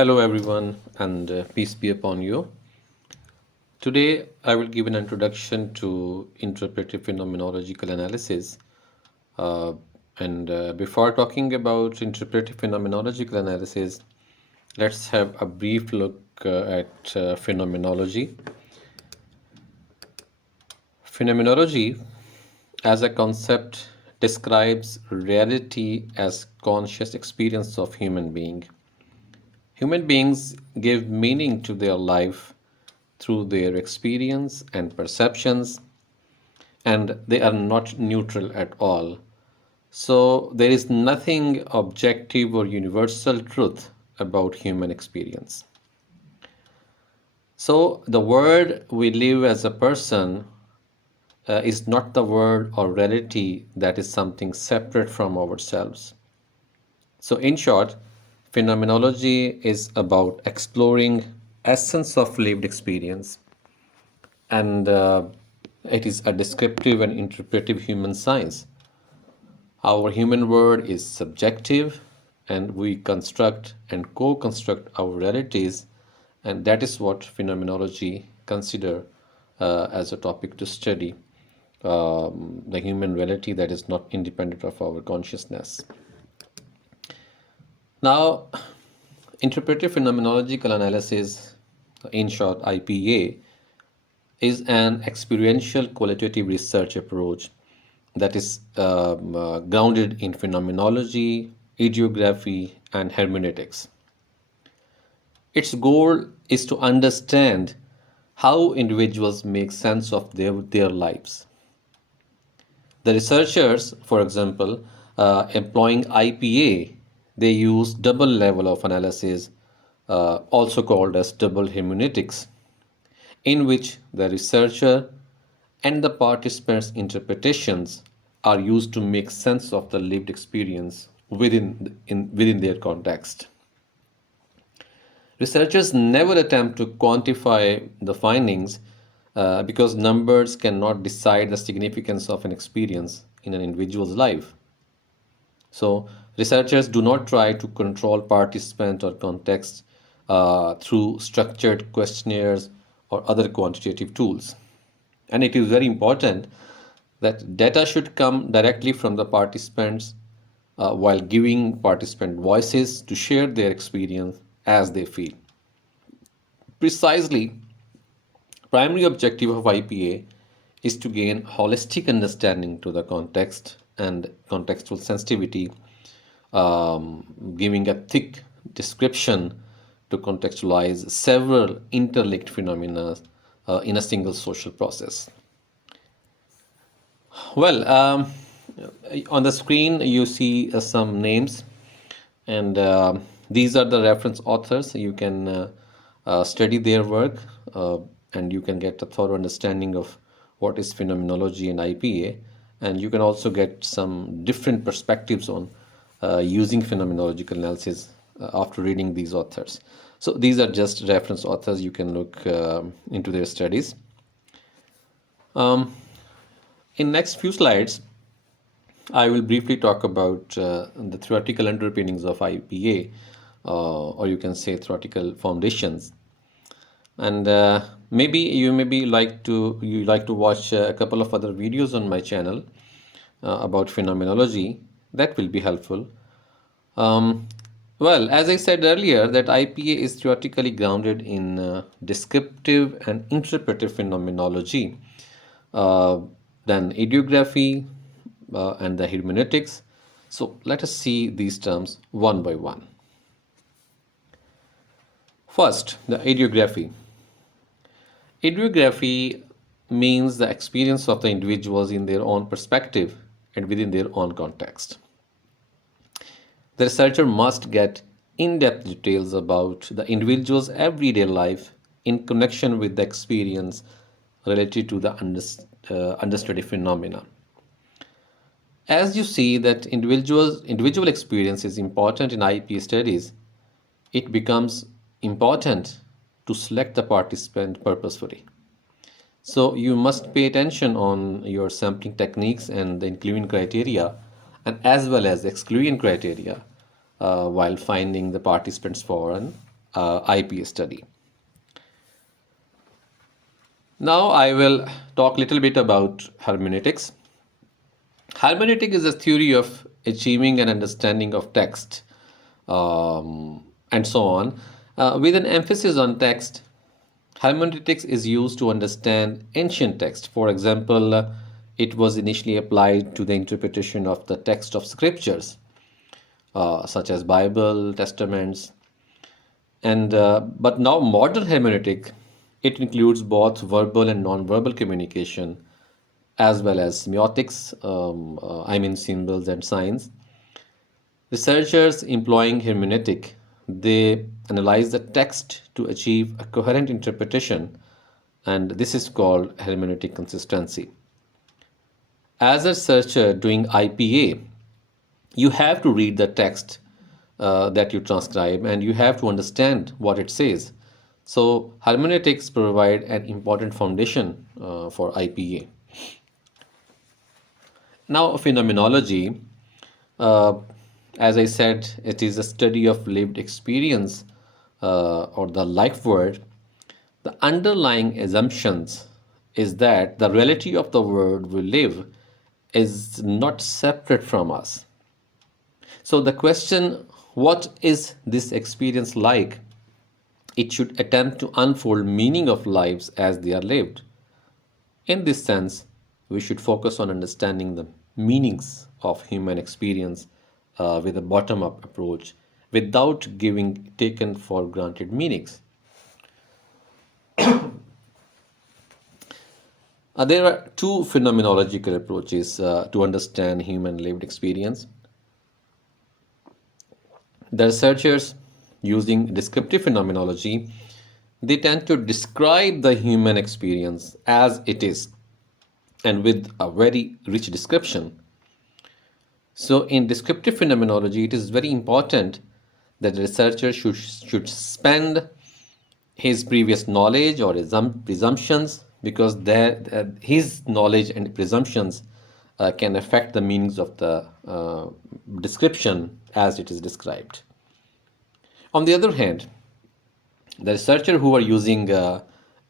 Hello, everyone, and peace be upon you. Today, I will give an introduction to interpretive phenomenological analysis. Uh, and before talking about interpretive phenomenological analysis, let's have a brief look at phenomenology. Phenomenology, as a concept, describes reality as conscious experience of human being. Human beings give meaning to their life through their experience and perceptions, and they are not neutral at all. So, there is nothing objective or universal truth about human experience. So, the world we live as a person is not the world or reality that is something separate from ourselves. So, in short, phenomenology is about exploring essence of lived experience, and it is a descriptive and interpretive human science. Our human world is subjective, and we construct and co-construct our realities, and that is what phenomenology consider as a topic to study. The human reality that is not independent of our consciousness. Now, interpretive phenomenological analysis, in short IPA, is an experiential qualitative research approach that is grounded in phenomenology, ideography, and hermeneutics. Its goal is to understand how individuals make sense of their lives. The researchers, for example, employing IPA, they use double level of analysis, also called as double hermeneutics, in which the researcher and the participants' interpretations are used to make sense of the lived experience within their context. Researchers never attempt to quantify the findings because numbers cannot decide the significance of an experience in an individual's life. So, researchers do not try to control participant or context through structured questionnaires or other quantitative tools. And it is very important that data should come directly from the participants while giving participant voices to share their experience as they feel. Precisely, primary objective of IPA is to gain holistic understanding to the context and contextual sensitivity, giving a thick description to contextualize several interlinked phenomena in a single social process. Well, on the screen you see some names, and these are the reference authors. You can study their work, and you can get a thorough understanding of what is phenomenology and IPA, and you can also get some different perspectives on using phenomenological analysis after reading these authors. So these are just reference authors. You can look into their studies. Um, in next few slides, I will briefly talk about the theoretical underpinnings of IPA, or you can say theoretical foundations. And maybe you like to watch a couple of other videos on my channel about phenomenology. That will be helpful. Um, well, as I said earlier, that IPA is theoretically grounded in descriptive and interpretive phenomenology, uh, then ideography, and the hermeneutics. So let us see these terms one by one. First, the ideography. Ideography means the experience of the individuals in their own perspective and within their own context. The researcher must get in-depth details about the individual's everyday life in connection with the experience related to the understudy phenomena. As you see that individual experience is important in IP studies, it becomes important to select the participant purposefully. So you must pay attention on your sampling techniques and the inclusion criteria, and as well as exclusion criteria while finding the participants for an IPA study. Now I will talk a little bit about hermeneutics. Hermeneutic is a theory of achieving an understanding of text, and so on. With an emphasis on text, hermeneutics is used to understand ancient text. For example, it was initially applied to the interpretation of the text of scriptures, such as Bible, Testaments, and but now modern hermeneutic, it includes both verbal and non-verbal communication, as well as semiotics, I mean symbols and signs. Researchers employing hermeneutic, they analyze the text to achieve a coherent interpretation, and this is called hermeneutic consistency. As a researcher doing IPA, you have to read the text that you transcribe, and you have to understand what it says. So hermeneutics provide an important foundation for IPA. Now, phenomenology, uh, as I said, it is a study of lived experience, or the life word. The underlying assumptions is that the reality of the world we live is not separate from us. So the question, what is this experience like? It should attempt to unfold meaning of lives as they are lived. In this sense, we should focus on understanding the meanings of human experience with a bottom up approach without giving taken for granted meanings. There are two phenomenological approaches to understand human lived experience. The researchers using descriptive phenomenology, they tend to describe the human experience as it is and with a very rich description. So, in descriptive phenomenology, it is very important that the researcher should spend his previous knowledge or presumptions, because his knowledge and presumptions can affect the meanings of the description as it is described. On the other hand, the researcher who are using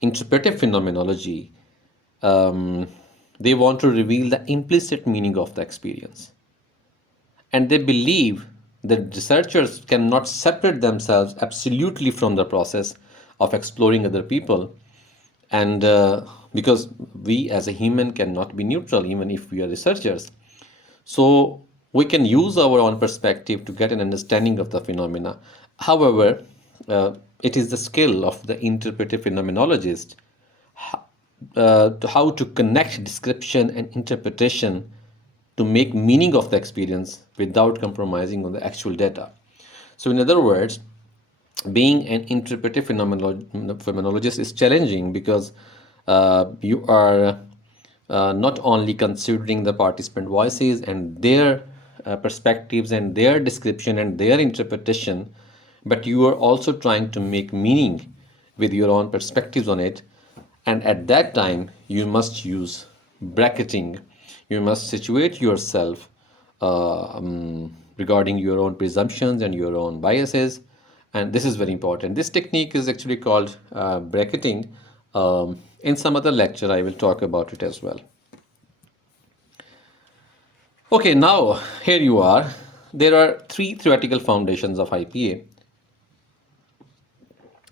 interpretive phenomenology, um, they want to reveal the implicit meaning of the experience, and they believe that researchers cannot separate themselves absolutely from the process of exploring other people, and because we as a human cannot be neutral even if we are researchers. So we can use our own perspective to get an understanding of the phenomena. However, it is the skill of the interpretive phenomenologist to how to connect description and interpretation to make meaning of the experience without compromising on the actual data. So, in other words, being an interpretive phenomenologist is challenging because you are not only considering the participant voices and their perspectives and their description and their interpretation, but you are also trying to make meaning with your own perspectives on it. And at that time, you must use bracketing. You must situate yourself regarding your own presumptions and your own biases. And this is very important. This technique is actually called bracketing. In some other lecture, I will talk about it as well. Okay, now here you are. There are three theoretical foundations of IPA: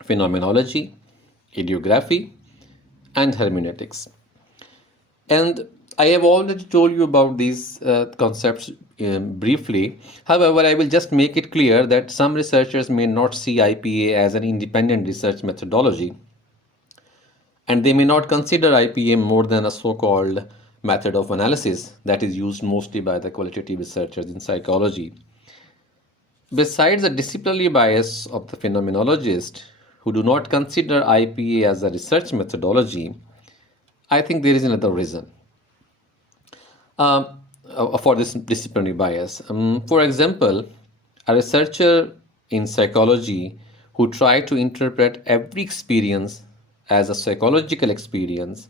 phenomenology, ideography, and hermeneutics. And I have already told you about these concepts briefly. However, I will just make it clear that some researchers may not see IPA as an independent research methodology, and they may not consider IPA more than a so called method of analysis that is used mostly by the qualitative researchers in psychology. Besides the disciplinary bias of the phenomenologists who do not consider IPA as a research methodology, I think there is another reason for this disciplinary bias. For example, a researcher in psychology who try to interpret every experience as a psychological experience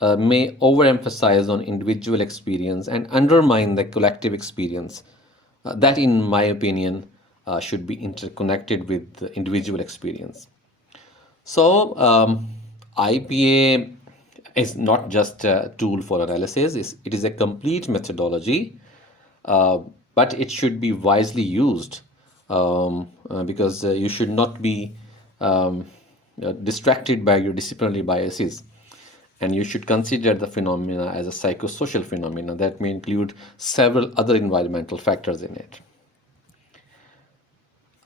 may overemphasize on individual experience and undermine the collective experience. That, in my opinion, should be interconnected with the individual experience. So, IPA is not just a tool for analysis, it is a complete methodology, uh, but it should be wisely used, because you should not be distracted by your disciplinary biases. And you should consider the phenomena as a psychosocial phenomena that may include several other environmental factors in it.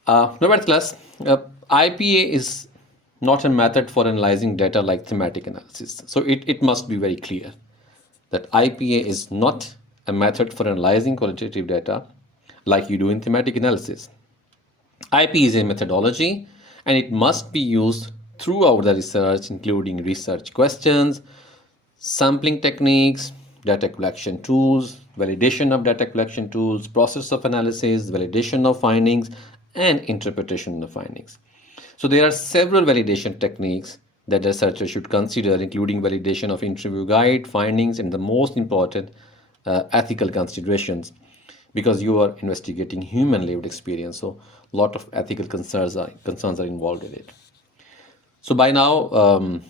Nevertheless, IPA is not a method for analyzing data like thematic analysis. So it must be very clear that IPA is not a method for analyzing qualitative data like you do in thematic analysis. IP is a methodology and it must be used throughout the research, including research questions, sampling techniques, data collection tools, validation of data collection tools, process of analysis, validation of findings, and interpretation of findings. So there are several validation techniques that researchers should consider, including validation of interview guide, findings, and the most important, ethical considerations, because you are investigating human lived experience. So a lot of ethical concerns are involved in it. So by now,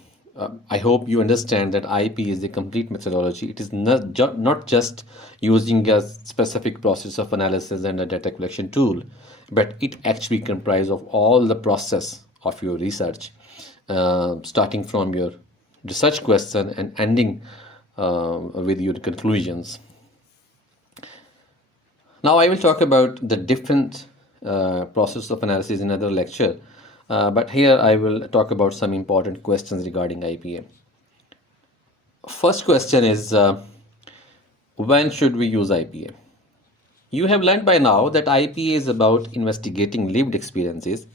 I hope you understand that IP is a complete methodology. It is not just using a specific process of analysis and a data collection tool, but it actually comprises of all the process of your research, starting from your research question and ending with your conclusions. Now I will talk about the different process of analysis in another lecture, but here I will talk about some important questions regarding IPA. First question is, when should we use IPA? You have learned by now that IPA is about investigating lived experiences.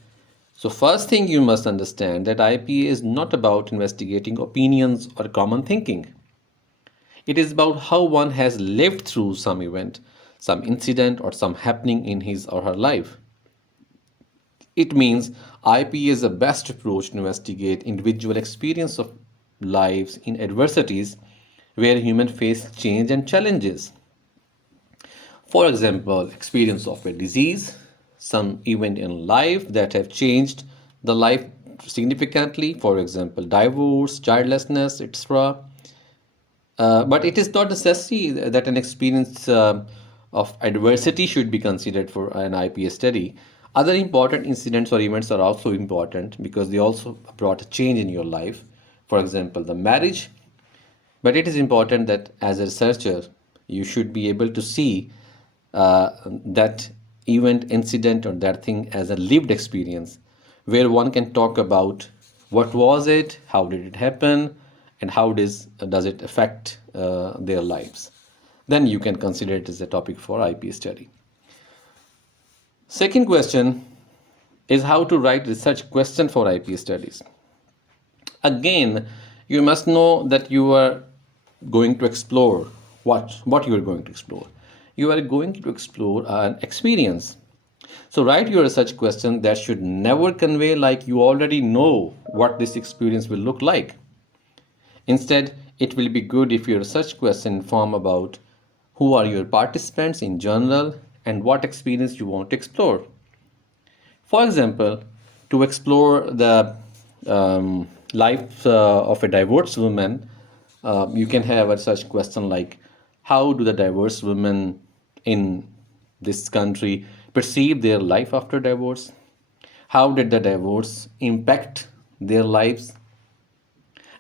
So first thing you must understand that IPA is not about investigating opinions or common thinking. It is about how one has lived through some event, some incident, or some happening in his or her life. It means IP is the best approach to investigate individual experience of lives in adversities where humans face change and challenges. For example, experience of a disease, some event in life that have changed the life significantly, for example, divorce, childlessness, etc. But it is not necessary that an experience of adversity should be considered for an IPA study. Other important incidents or events are also important because they also brought a change in your life. For example, the marriage. But it is important that as a researcher, you should be able to see that event, incident, or that thing as a lived experience where one can talk about what was it, how did it happen, and how does it affect their lives. Then you can consider it as a topic for IP study. Second question is how to write research question for IP studies. Again, you must know that you are going to explore what you are going to explore. You are going to explore an experience. So write your research question that should never convey like you already know what this experience will look like. Instead, it will be good if your research question inform about who are your participants in general and what experience you want to explore. For example, to explore the life of a divorced woman, you can have a research question like, how do the divorced women in this country perceive their life after divorce? How did the divorce impact their lives?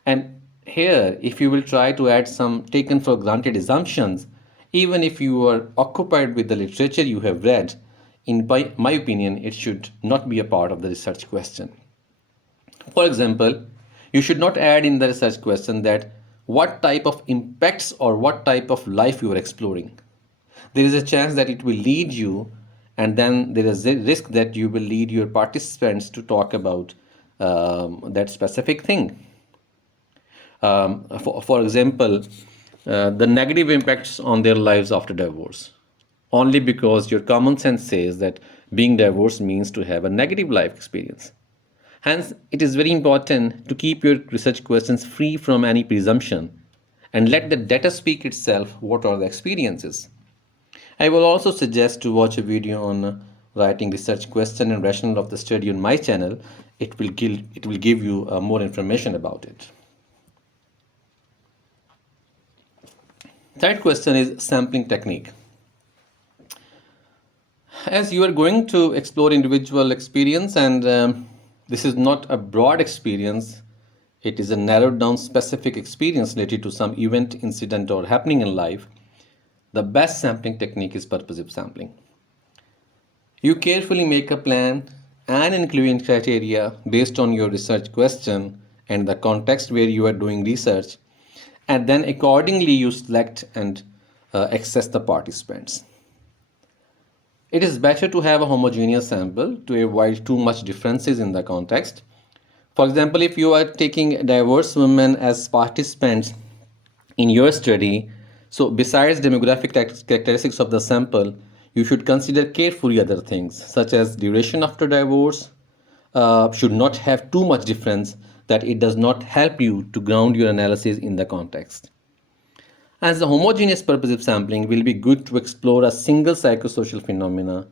And here, if you will try to add some taken for granted assumptions, even if you are occupied with the literature you have read, in my opinion, it should not be a part of the research question. For example, you should not add in the research question that what type of impacts or what type of life you are exploring. There is a chance that it will lead you, and then there is a risk that you will lead your participants to talk about that specific thing. For example, the negative impacts on their lives after divorce, only because your common sense says that being divorced means to have a negative life experience. Hence, it is very important to keep your research questions free from any presumption and let the data speak itself what are the experiences. I will also suggest to watch a video on writing research question and rationale of the study on my channel, it will give you more information about it. Third question is sampling technique. As you are going to explore individual experience, and this is not a broad experience, it is a narrowed down specific experience related to some event, incident, or happening in life, the best sampling technique is purposive sampling. You carefully make a plan and inclusion criteria based on your research question and the context where you are doing research, and then accordingly you select and access the participants. It is better to have a homogeneous sample to avoid too much differences in the context. For example, if you are taking diverse women as participants in your study, so besides demographic characteristics of the sample, you should consider carefully other things such as duration after divorce should not have too much difference that it does not help you to ground your analysis in the context. As the homogeneous purposive sampling will be good to explore a single psychosocial phenomena.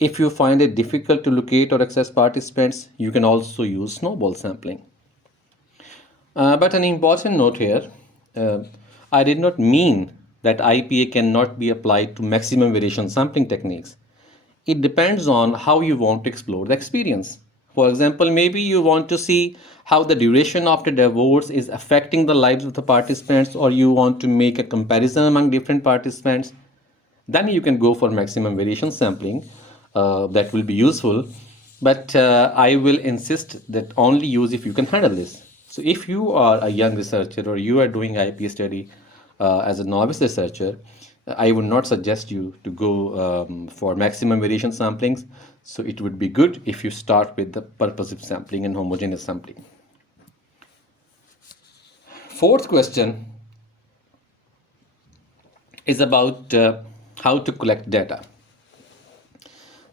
If you find it difficult to locate or access participants, you can also use snowball sampling. But an important note here, uh, I did not mean that IPA cannot be applied to maximum variation sampling techniques. It depends on how you want to explore the experience. For example, maybe you want to see how the duration after divorce is affecting the lives of the participants, or you want to make a comparison among different participants. Then you can go for maximum variation sampling. That will be useful, but I will insist that only use if you can handle this. So if you are a young researcher or you are doing IP study as a novice researcher, I would not suggest you to go for maximum variation samplings. So it would be good if you start with the purposive sampling and homogeneous sampling. Fourth question is about how to collect data.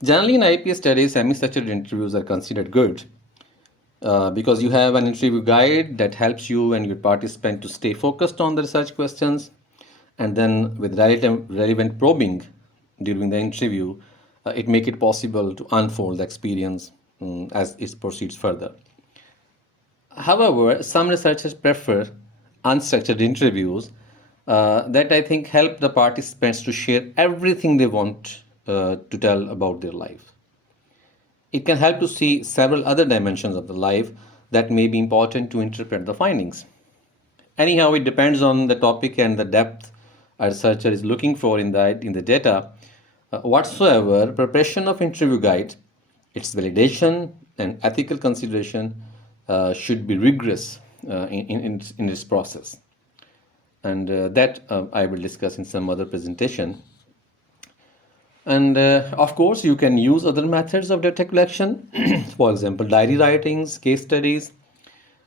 Generally, in IPA studies, semi-structured interviews are considered good because you have an interview guide that helps you and your participant to stay focused on the research questions, and then with relevant probing during the interview, it make it possible to unfold the experience as it proceeds further. However, some researchers prefer unstructured interviews that I think help the participants to share everything they want to tell about their life. It can help to see several other dimensions of the life that may be important to interpret the findings. Anyhow, it depends on the topic and the depth a researcher is looking for in the data. Whatsoever, preparation of interview guide, its validation and ethical consideration should be rigorous in this process. And that I will discuss in some other presentation. And of course, you can use other methods of data collection, for example, diary writings, case studies.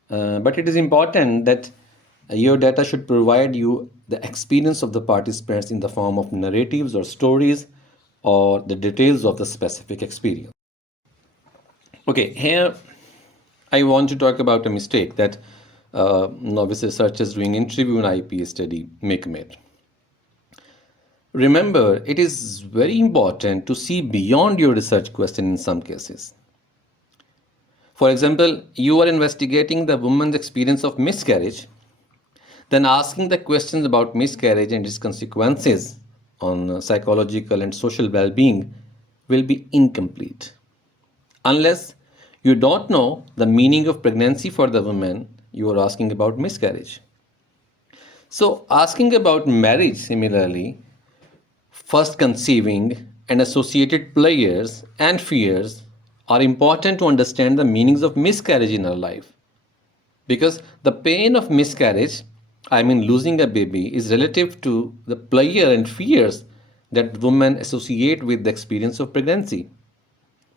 But it is important that your data should provide you the experience of the participants in the form of narratives or stories or the details of the specific experience. Okay, here I want to talk about a mistake that novice researchers doing interview and IPA study may commit. Remember, it is very important to see beyond your research question in some cases. For example, you are investigating the woman's experience of miscarriage, then asking the questions about miscarriage and its consequences on psychological and social well being will be incomplete. Unless you don't know the meaning of pregnancy for the woman you are asking about miscarriage. So, asking about marriage similarly, first conceiving, and associated players and fears are important to understand the meanings of miscarriage in our life. Because the pain of miscarriage, I mean losing a baby, is relative to the pleasure and fears that women associate with the experience of pregnancy,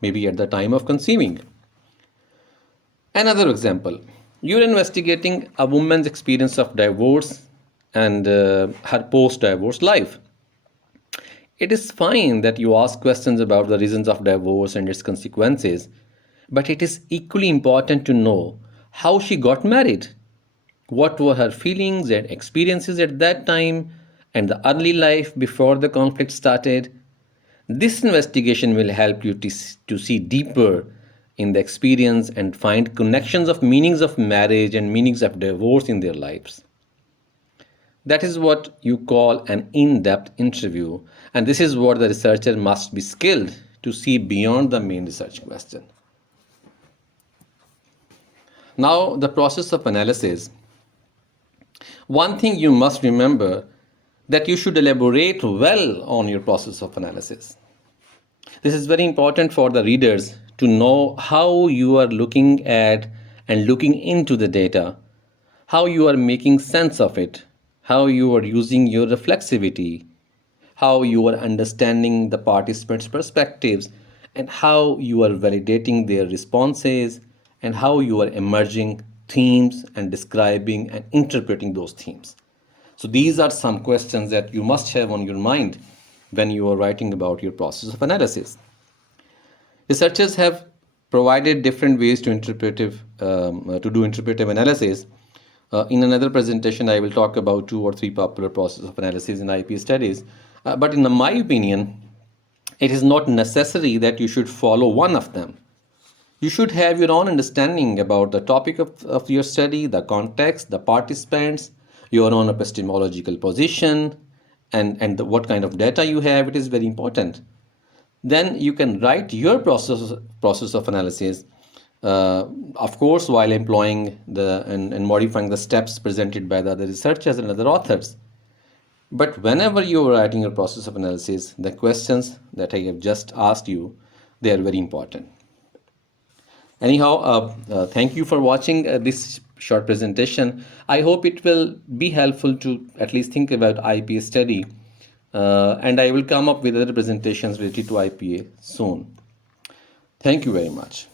maybe at the time of conceiving. Another example, you're investigating a woman's experience of divorce and her post divorce life. It is fine that you ask questions about the reasons of divorce and its consequences, but it is equally important to know how she got married. What were her feelings and experiences at that time and the early life before the conflict started? This investigation will help you to see deeper in the experience and find connections of meanings of marriage and meanings of divorce in their lives. That is what you call an in depth interview, and this is what the researcher must be skilled to see beyond the main research question. Now, the process of analysis. One thing you must remember that you should elaborate well on your process of analysis. This is very important for the readers to know how you are looking at and looking into the data, how you are making sense of it, how you are using your reflexivity, how you are understanding the participants' perspectives, and how you are validating their responses, and how you are emerging themes and describing and interpreting those themes. So, these are some questions that you must have on your mind when you are writing about your process of analysis. Researchers have provided different ways to do interpretive analysis. In another presentation, I will talk about 2 or 3 popular processes of analysis in IP studies. But in my opinion, it is not necessary that you should follow one of them. You should have your own understanding about the topic of your study, the context, the participants, your own epistemological position, and what kind of data you have. It is very important. Then you can write your process of analysis, of course, while employing and modifying the steps presented by the other researchers and other authors. But whenever you are writing your process of analysis, the questions that I have just asked you, they are very important. Anyhow, thank you for watching this short presentation. I hope it will be helpful to at least think about IPA study, and I will come up with other presentations related to IPA soon. Thank you very much.